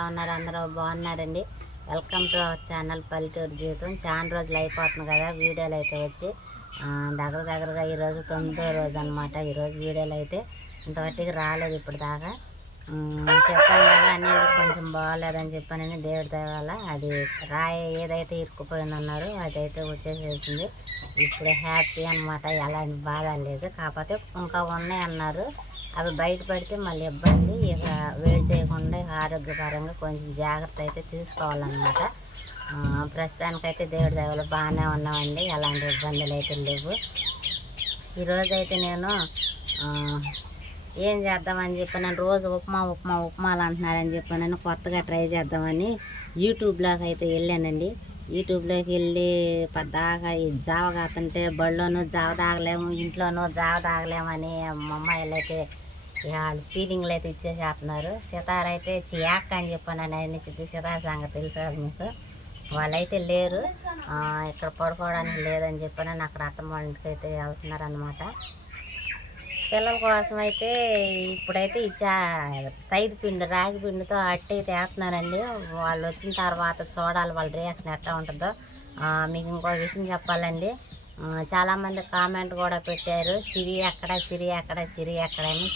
ఎలా ఉన్నారు? అందరూ బాగున్నారండి. వెల్కమ్ టు అవర్ ఛానల్ పల్లెటూరు జీవితం. చాలా రోజులు అయిపోతుంది కదా వీడియోలు అయితే వచ్చి దగ్గరగా ఈరోజు 9వ రోజు అనమాట. ఈరోజు వీడియోలు అయితే ఇంతవరకు రాలేదు ఇప్పుడు దాకా. చెప్పాను కదా అన్నీ కొంచెం బాగాలేదని చెప్పానని దేవుడి దేవాల అది రాయి ఏదైతే ఇరుక్కుపోయిందన్నారో అదైతే వచ్చేసేసింది. ఇప్పుడు హ్యాపీ అనమాట, ఎలాంటి బాధ లేదు. కాకపోతే ఇంకా ఉన్నాయి అన్నారు, అవి బయట పడితే మళ్ళీ ఇబ్బంది. ఇక వేడి చేయకుండా ఆరోగ్యపరంగా కొంచెం జాగ్రత్త అయితే తీసుకోవాలన్నమాట. ప్రస్తుతానికైతే దేవుడి దయవల్ల బాగానే ఉన్నామండి, ఎలాంటి ఇబ్బందులు అయితే లేవు. ఈరోజైతే నేను ఏం చేద్దామని చెప్పి నేను రోజు ఉప్మాలు అంటున్నారని చెప్పి నేను కొత్తగా ట్రై చేద్దామని యూట్యూబ్లోకి అయితే వెళ్ళానండి. యూట్యూబ్లోకి వెళ్ళి పద్దాగా ఈ జావ కాతుంటే బళ్ళోనూ జావ తాగలేము, ఇంట్లోనూ జావ తాగలేమని మా అమ్మాయిలు అయితే వాళ్ళు ఫీలింగ్లు అయితే ఇచ్చేసేస్తున్నారు. సితార అయితే చియాక్క అని చెప్పాను అనేసి సితార సంగతి తెలుసు కదా మీకు. వాళ్ళైతే లేరు, ఇక్కడ పడుకోవడానికి లేదని చెప్పాను అక్కడ అత్తమ్మ వాళ్ళ ఇంటికి అయితే వెళ్తున్నారు అనమాట. పిల్లల కోసం అయితే ఇప్పుడైతే తైదు పిండి రాగి పిండితో అట్టి అయితే వేస్తున్నారండి. వాళ్ళు వచ్చిన తర్వాత చూడాలి వాళ్ళ రియాక్షన్ ఎట్లా ఉంటుందో. మీకు ఇంకో విషయం చెప్పాలండి, చాలామంది కామెంట్ కూడా పెట్టారు, సిరి ఎక్కడ అని.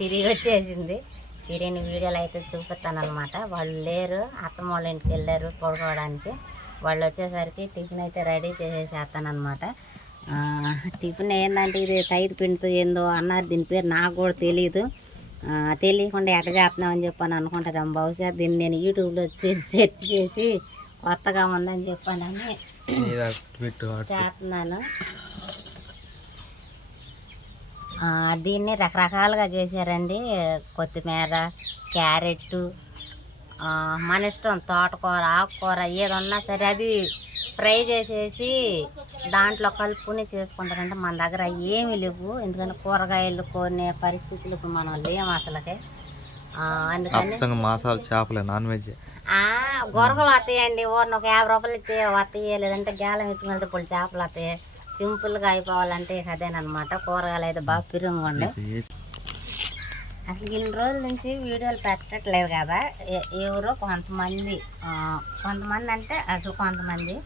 సిరి వచ్చేసింది. సిరిని వీడియోలు అయితే చూపిస్తాను అనమాట. వాళ్ళు లేరు, అత్తమ్మ వాళ్ళ ఇంటికి వెళ్ళారు పడుకోవడానికి. వాళ్ళు వచ్చేసరికి టిఫిన్ అయితే రెడీ చేసేసేస్తాను అనమాట. టిఫిన్ ఏంటంటే ఇది తైదు పిండితో ఏందో అన్నారు, దీని పేరు నాకు కూడా తెలియకుండా ఎట్ట చేస్తున్నామని చెప్పాను అనుకుంటాను. బహుశా దీన్ని నేను యూట్యూబ్లో సెర్చ్ చేసి కొత్తగా ఉందని చెప్పానని చేస్తున్నాను. దీన్ని రకరకాలుగా చేశారండి. కొత్తిమీర, క్యారెట్, మన ఇష్టం, తోటకూర, ఆకుకూర ఏదన్నా సరే అది ఫ్రై చేసేసి దాంట్లో కలుపుకుని చేసుకుంటారంటే మన దగ్గర ఏమీ లేవు. ఎందుకంటే కూరగాయలు కొనే పరిస్థితులు ఇప్పుడు మనం లేము అసలుకే. అందుకని మసాలా చేపలే, నాన్ వెజ్ గొరగలు వస్తాయండి. ఊరిని ఒక 50 రూపాయలు ఇస్తే వస్తాయి, లేదంటే గేలం ఇచ్చుకుంటే ఇప్పుడు చేపలు వస్తాయి. సింపుల్గా అయిపోవాలంటే అదేనమాట. కూరగాయలు అయితే బాగా పిరుంగండి. అసలు ఇన్ని రోజుల నుంచి వీడియోలు పెట్టట్లేదు కదా. ఎవరో కొంతమంది అంటే అసలు కొంతమంది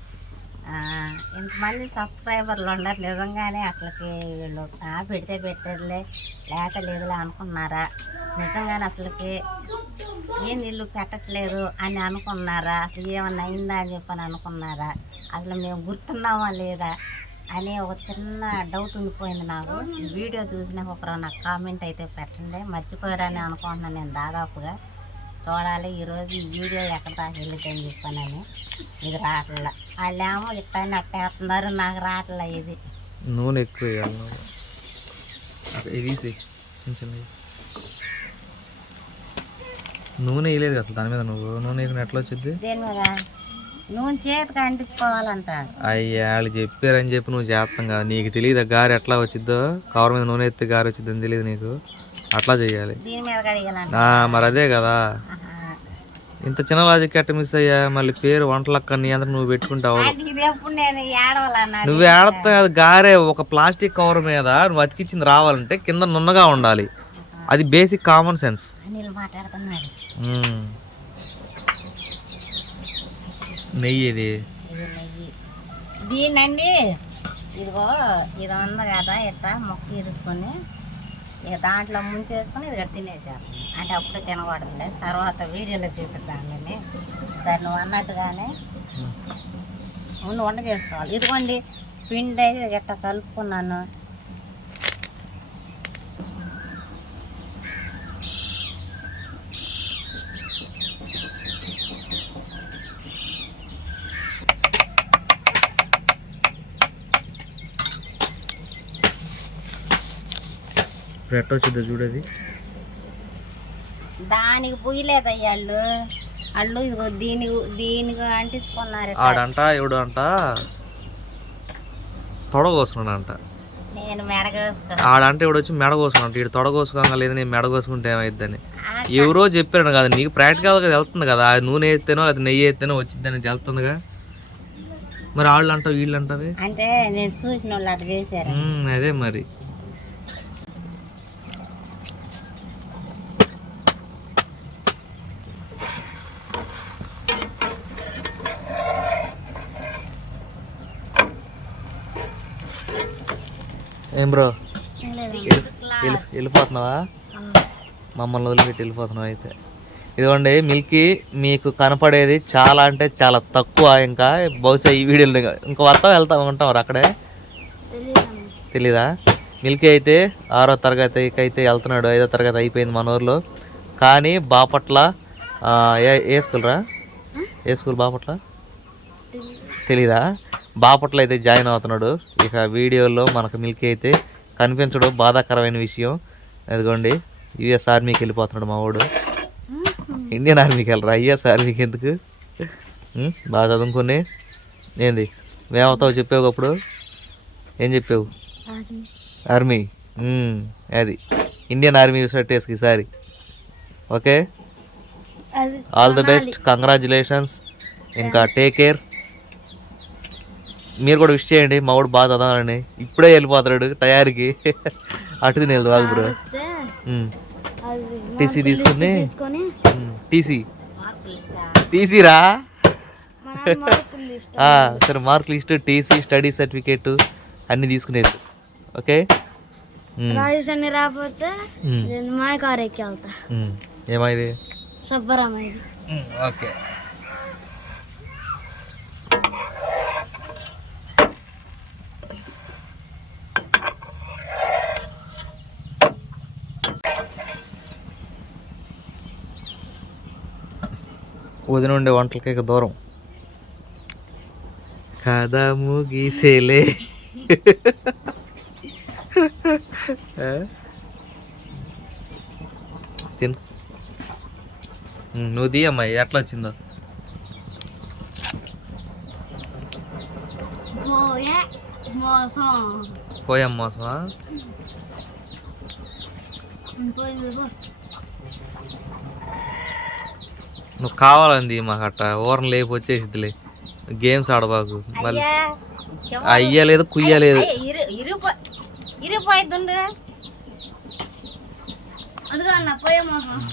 ఇంతమంది సబ్స్క్రైబర్లు ఉన్నారు. నిజంగానే అసలుకి వీళ్ళు పెడితే పెట్టారులే లేదులే అనుకున్నారా? నిజంగానే అసలుకి ఏం వీళ్ళు పెట్టట్లేదు అని అనుకున్నారా? అసలు ఏమన్నా అయిందా అని చెప్పని అనుకున్నారా? అసలు మేము గుర్తున్నామా లేదా అని ఒక చిన్న డౌట్ ఉండిపోయింది నాకు. ఈ వీడియో చూసినాక ఒకరు నాకు కామెంట్ అయితే పెట్టండి. మర్చిపోయారని అనుకుంటున్నాను నేను దాదాపుగా. చూడాలి ఈరోజు ఈ వీడియో ఎక్కడ దాకా వెళ్ళిద్దని చెప్పానని. ఇది రావట్లా, వాళ్ళేమో ఇక్కడ అట్టేస్తున్నారు, నాకు రావట్లే. ఇది నూనె ఎక్కువ నూనె వేయలేదు అసలు దాని మీద. నువ్వు నూనె వేసిన ఎట్లా వచ్చింది? దేని మీద? నూనె చేతికి అంటించుకోవాలంట. అయ్యా వాళ్ళు చెప్పారని చెప్పి నువ్వు చేస్తాం కదా, నీకు తెలియదు గారి ఎట్లా వచ్చిద్దో. కవర్ మీద నూనె ఎత్తే గారి వచ్చిద్దని తెలియదు నీకు. అట్లా చెయ్యాలి. దీని మీద కడిగాలంట. మరి అదే కదా, ఇంత చిన్న లాజిక్ ఎట్ట మిస్ అయ్యా? మళ్ళీ పేరు వంటలక్క నీ అందరూ నువ్వు పెట్టుకుంటావు. నువ్వు ఏడతా అది గారే ఒక ప్లాస్టిక్ కవర్ మీద నువ్వు అతికిచ్చింది రావాలంటే కింద నున్నగా ఉండాలి. అది బేసిక్ కామన్ సెన్స్. నెయ్యి ఇది దీనండి. ఇదిగో ఇది ఉంది కదా, ఇట్లా మొక్క ఇరుసుకొని ఇక దాంట్లో ముంచేసుకొని ఇది తినేసాను అంటే అప్పుడు తినకూడదులే, తర్వాత వీడియోలో చూపిద్దామని. సరే నువ్వు అన్నట్టుగానే ముందు వంట చేసుకోవాలి. ఇదిగోండి పిండి అయితే గట్ట కలుపుకున్నాను. ఎట్ట వచ్చిందో చూడది. దానికి పుయ్యలేదయ్యా వాళ్ళు ఇదిగో దీనికి అంటించుకున్నారు. ఆడంట ఎవడు అంట తొడగోసుకున్నాడంట. నేను మెడగోసుకున్నా. ఆడంటే ఎవడు వచ్చి మెడగోసుకున్నాడు. ఇటు తొడగోసుకోగా లేదు, నేను మెడగోసుకుంటే ఏమైద్దని ఎవరో చెప్పారు కదా. నీకు ప్రాక్టికల్గా వెళ్తుంది కదా, నూనె ఎత్తేనో లేదా నెయ్యి ఎత్తేనో వచ్చిద్దని వెళ్తుందిగా. మరి వాళ్ళు అంటావు వీళ్ళు అంటావి అంటే నేను చూసిన వాళ్ళు అట్లా చేశారు. అదే మరి. ఏం బ్రో వెళ్ళిపోతున్నావా? మమ్మల్ని వదిలిపెట్టి వెళ్ళిపోతున్నావు అయితే. ఇదిగోండి మిల్కీ, మీకు కనపడేది చాలా అంటే చాలా తక్కువ. ఇంకా బహుశా ఈ వీడియోలో ఇంకా వెళ్తాం అక్కడే. తెలీదా? మిల్కీ అయితే 6వ తరగతికి అయితే వెళ్తున్నాడు. 5వ తరగతి అయిపోయింది మన ఊర్లో. కానీ బాపట్ల ఏ స్కూల్ రా? ఏ స్కూల్ బాపట్ల? తెలీదా? బాపట్ల అయితే జాయిన్ అవుతున్నాడు. ఇక వీడియోలో మనకు మిల్కీ అయితే కనిపించడం బాధాకరమైన విషయం. అదిగోండి యుఎస్ ఆర్మీకి వెళ్ళిపోతున్నాడు మా వాడు. ఇండియన్ ఆర్మీకి వెళ్ళరా, యుఎస్ ఆర్మీకి ఎందుకు? బాగా చదువుకుని ఏంది ఏమవుతావు చెప్పావు అప్పుడు? ఏం చెప్పావు? ఆర్మీ. అది ఇండియన్ ఆర్మీ షర్ట్ వేసుకు ఈసారి. Okay, all the best, congratulations. ఇంకా టేక్ కేర్. మీరు కూడా విష్ చేయండి మా వాడు బాగా చదవాలని. ఇప్పుడే వెళ్ళిపోతాడు తయారీకి. అటు తిని వెళ్దు బాగు బ్రో. టీసీ తీసుకుని టీసీ రా. సరే, mark list, TC, study certificate అన్నీ తీసుకునేది. ఓకే, ఏమైంది? ఓకే. వదిన ఉండే వంటలకి ఇక దూరం కదా ముగిసేలే. తిను, నువ్వు తీయమ్మా ఎట్లా వచ్చిందో. పోయాం మోసమా? నువ్వు కావాలంది మాకు అట్ట ఊరం లేపు వచ్చేసిద్దిలే. గేమ్స్ ఆడబాకు మళ్ళీ. అయ్యలేదు కుయ్యలేదు.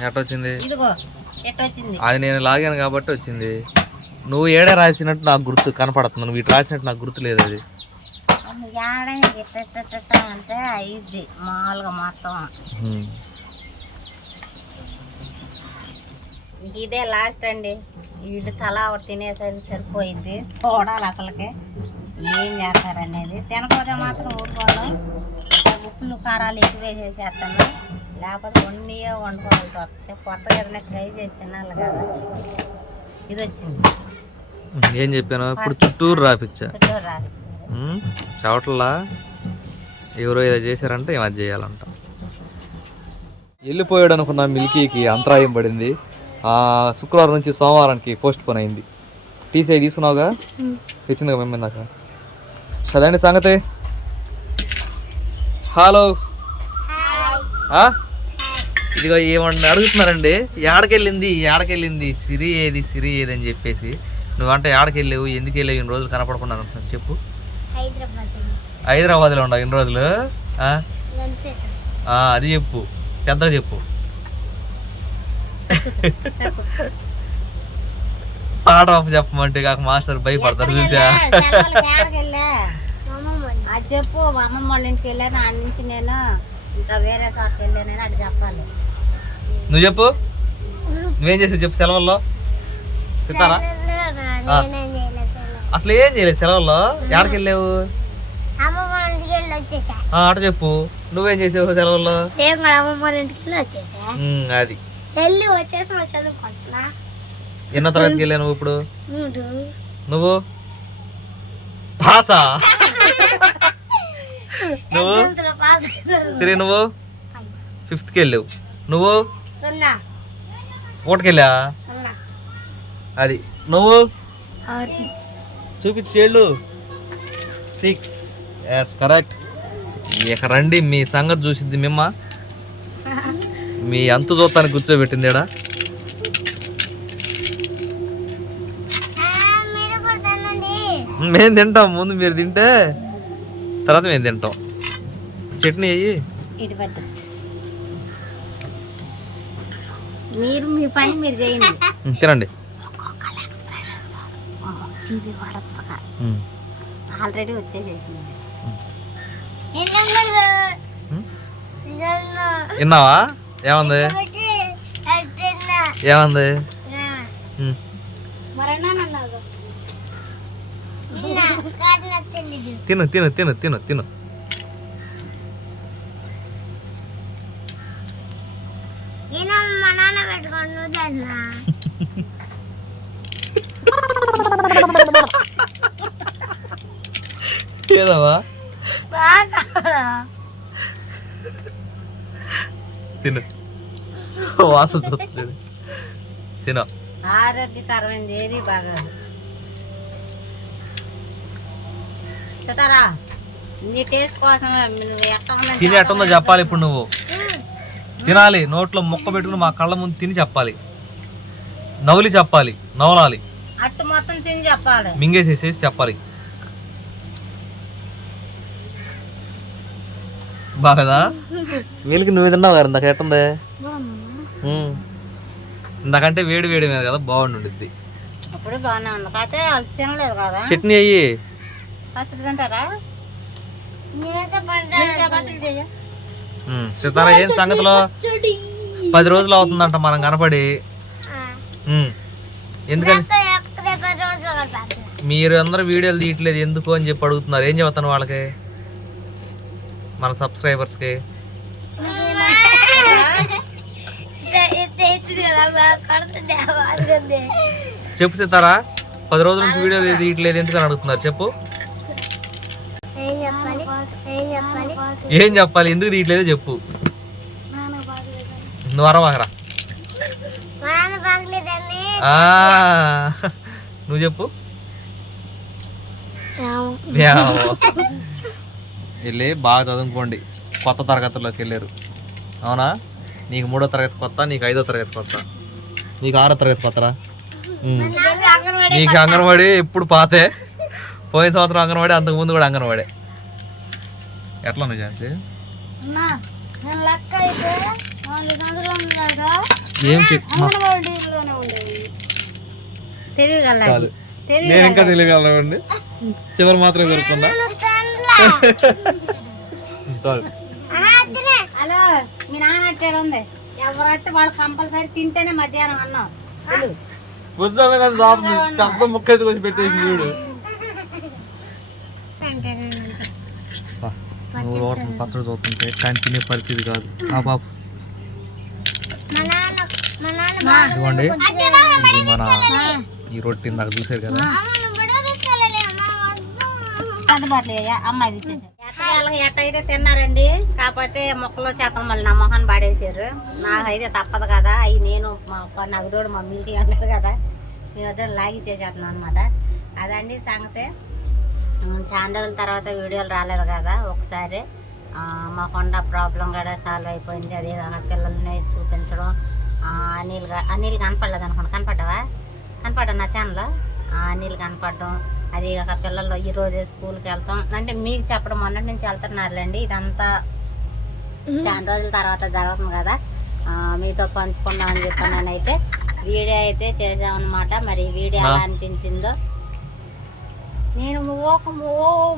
ఎట్టొచ్చింది? అది నేను లాగాను కాబట్టి వచ్చింది. నువ్వు ఏడే రాసినట్టు నాకు గుర్తు కనపడుతుంది. నువ్వు ఇటు రాసినట్టు నాకు గుర్తు లేదు. అది అంటే అయ్యిద్ది మామూలుగా మొత్తం. ఇదే లాస్ట్ అండి. వీళ్ళు తల ఒకటి తినేసరికి సరిపోయింది. చూడాలి అసలుకి ఏం చేస్తారనేది. తినకపోతే మాత్రం ఊరుకోవడం. ఉప్పులు కారాలు ఎక్కువ వేసేసేస్తాను, లేకపోతే వండుకోవాల్సి వస్తే. కొత్తగా ఏదైనా ట్రై చేసి తినాలి కదా. ఇది వచ్చింది. ఏం చెప్పాను ఇప్పుడు? చుట్టూరు రాపిచ్చా. చవట్లా ఎవరో ఏదో చేశారంటే ఏమది చేయాలంట. వెళ్ళిపోయాడు అనుకున్న మిల్కీకి అంతరాయం పడింది. శుక్రవారం నుంచి సోమవారానికి పోస్ట్ పోన్ అయింది. టీసీ తీసుకున్నావుగా? తెచ్చిందిగా మేము ఇందాక. చదండి సంగతి. హలో, ఇదిగో ఏమన్నా అడుగుతున్నారండి. ఏడకెళ్ళింది సిరి ఏది అని చెప్పేసి. నువ్వంటే ఏడకెళ్ళావు, ఎందుకు వెళ్ళావు, ఇన్ని రోజులు కనపడకుండా అంటున్నాను. చెప్పు. హైదరాబాద్లో ఉండవు ఇన్ని రోజులు? అది చెప్పు, పెద్దగా చెప్పు. పాట చెప్పమంటే కాక మాస్టర్ భయపడతారు చూసా. అది చెప్పు. అమ్మమ్మ వాళ్ళ ఇంటికి వెళ్ళాను, ఆడ నుంచి నేను ఇంకా వేరే చోటకి వెళ్ళానని అది చెప్పాలి. నువ్వు చెప్పు, నువ్వేం చేసావు చెప్పు సెలవుల్లో. సితారా అసలు ఏం చేయలేదు సెలవుల్లో? ఎక్కడికి వెళ్ళావు? అట చెప్పు, నువ్వేం చేసావు సెలవుల్లో? అది ఎన్నో తరగతికి వెళ్ళావు నువ్వు ఇప్పుడు? నువ్వు పాసా? నువ్వు సరే, నువ్వు 5th వెళ్ళావు. నువ్వు 1కి వెళ్ళా. అది నువ్వు చూపించి చేళ్ళు 6. Yes correct. ఇక రండి, మీ సంగతి చూసిద్ది మిమ్మ. మీ అంత చూస్తానికి కూర్చోబెట్టింది ఈడ. మేము తింటాం, ముందు మీరు తింటే తర్వాత మేము తింటాం. చట్నీ అయ్యి మీరు మీ పని మీరు చేయండి. తినండి. ఆల్రెడీ వచ్చేసేసింది. విన్నావా? ఏమంది? ఏమంది? తిను తిను తిను తిను తిను. ఏదవా? తిను. వాసన చూడు. తిను. ఆరోగ్యకరమైనది ఏది బాగా సతారా నీ టేస్ట్ కోసం నువ్వు ఎక్కడ తిని ఎట్టుందో చెప్పాలి. ఇప్పుడు నువ్వు తినాలి, నోట్లో ముక్క పెట్టుకుని మా కళ్ళ ముందు తిని చెప్పాలి, నవ్వులి చెప్పాలి, నవ్వలాలి, అట్టు మొత్తం తిని చెప్పాలి, మింగేసేసేసి చెప్పాలి. బాగా వీళ్ళకి నువ్వు తిన్నావు గారు ఇందాక ఎట్టుంది? ఇందాకంటే వేడి వేడి మీద కదా బాగుండుద్ది. అప్పుడు బాగానే ఉంది కాకపోతే వాళ్ళు తినలేదు కదా. చట్నీ అయ్యి పచ్చడి తింటారా? సితారా ఏం సంగతిలో 10 రోజులు అవుతుందంట మనం కనపడి. ఎందుకని మీరు అందరూ వీడియోలు తీయట్లేదు ఎందుకు అని చెప్పి అడుగుతున్నారు. ఏం చెబుతాను వాళ్ళకి, మన సబ్స్క్రైబర్స్కి? చెప్పు సితారా, 10 రోజుల నుంచి వీడియో తీయట్లేదు ఎందుకని అడుగుతున్నారు చెప్పు. ఏం చెప్పాలి, ఎందుకు తీయట్లేదో చెప్పు. నువ్వు అరవాకరా, నువ్వు చెప్పు. వెళ్ళి బాగా చదువుకోండి. కొత్త తరగతిలోకి వెళ్ళారు అవునా? నీకు 3వ తరగతి కొత్త, నీకు 5వ తరగతి కొత్త, నీకు 6వ తరగతి కొత్తరా. నీకు అంగన్వాడి ఎప్పుడు పాతే. పోయిన సంవత్సరం అంగన్వాడి, అంతకుముందు కూడా అంగన్వాడే. ఎట్లా ఉంది ఛాన్స్? ఏం నేను ఇంకా తెలియగలనండి. చివరి మాత్రం కోరుకున్నా. హలో, మీ నాన్న అట్టాడు ఉంది. ఎవరట్టు వాళ్ళు కంపల్సరీ తింటేనే మధ్యాహ్నం అన్నాం. అర్థం ముక్కైతే కొంచెం పెట్టేసి వీడు పచ్చడి చూస్తుంటే కానీ తినే పరిస్థితి కాదు. ఆ బాబు ఇదిగోండి, ఇది మన ఈ రొట్టి ఇందాక చూసారు కదా. అమ్మాయి ఎట్టయితే తిన్నారండి. కాకపోతే మొక్కలో చేపలు మళ్ళీ నా మొహాన్ని పాడేసారు. నాకైతే తప్పదు కదా, అవి నేను నాకు తోడు మా మిల్కి అన్నారు కదా, మేమిద్దరు లాగి చేసేస్తున్నాం అనమాట. అదండి సంగతే. చాలా రోజుల తర్వాత వీడియోలు రాలేదు కదా. ఒకసారి మా కొండ ప్రాబ్లం కూడా సాల్వ్ అయిపోయింది. అదే పిల్లల్ని చూపించడం. అనిల్ కనపడలేదు అనుకోండి. కనపడ్డా నా ఛానల్లో అనిల్ కనపడడం. అది ఒక పిల్లలు ఈరోజే స్కూల్కి వెళ్తాం అంటే మీకు చెప్పడం మొన్నటి నుంచి వెళ్తున్నారులేండి. ఇదంతా చాలా రోజుల తర్వాత జరుగుతుంది కదా, మీతో పంచుకున్నామని చెప్పానైతే వీడియో అయితే చేసామన్నమాట. మరి వీడియో ఎలా అనిపించిందో, నేను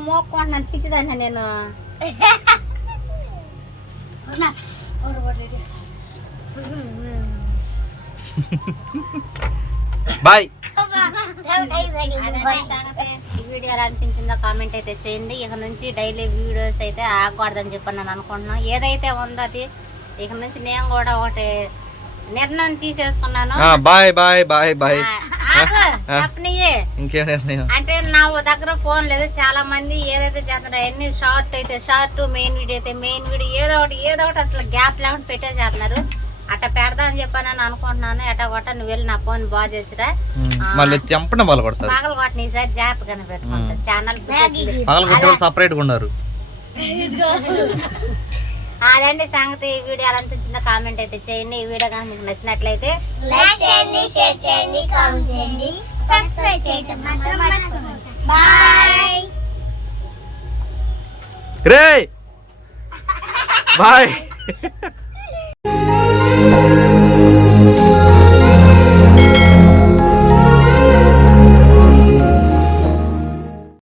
మోక్కుంటున్నాను అనిపించిందన్న నేను. బాయ్. వీడియో ఎలా అనిపించిందో కామెంట్ అయితే చేయండి. ఇక నుంచి డైలీ వీడియోస్ అయితే ఆగకూడదని చెప్పి నేను అనుకుంటున్నాను. ఏదైతే ఉందో అది ఇక నుంచి నేను కూడా ఒకటి నిర్ణయం తీసేసుకున్నాను. Bye bye bye bye. చెప్పనియే ఇంకేం నిర్ణయం అంటే నా దగ్గర ఫోన్ లేదు. చాలా మంది ఏదైతే చేస్తున్నారు అన్ని షార్ట్ అయితే షార్ట్, మెయిన్ వీడియో అయితే మెయిన్ వీడియో, ఏదో ఒకటి అసలు గ్యాప్ లేకుండా పెట్టేసేస్తున్నారు. అట్లా పెడదామని చెప్పానని అనుకుంటున్నాను. ఎట్టగొట్ట నువ్వు వెళ్ళి నా ఫోన్ బాగా చేసిరా, పగలు కొట్టిన ఈసారి జాగ్రత్తగానే పెట్టుకుంటా. ఛానల్ సపరేట్ గా ఉన్నారు. అదండి సంగతి. ఈ వీడియో ఎలా అనిపించిందో కామెంట్ అయితే చేయండి. ఈ వీడియో కనుక మీకు నచ్చినట్లయితే లైక్ చేయండి, షేర్ చేయండి, కామెంట్ చేయండి, సబ్స్క్రైబ్ చేయడం మాత్రం మర్చిపోకండి. బాయ్ రే బాయ్.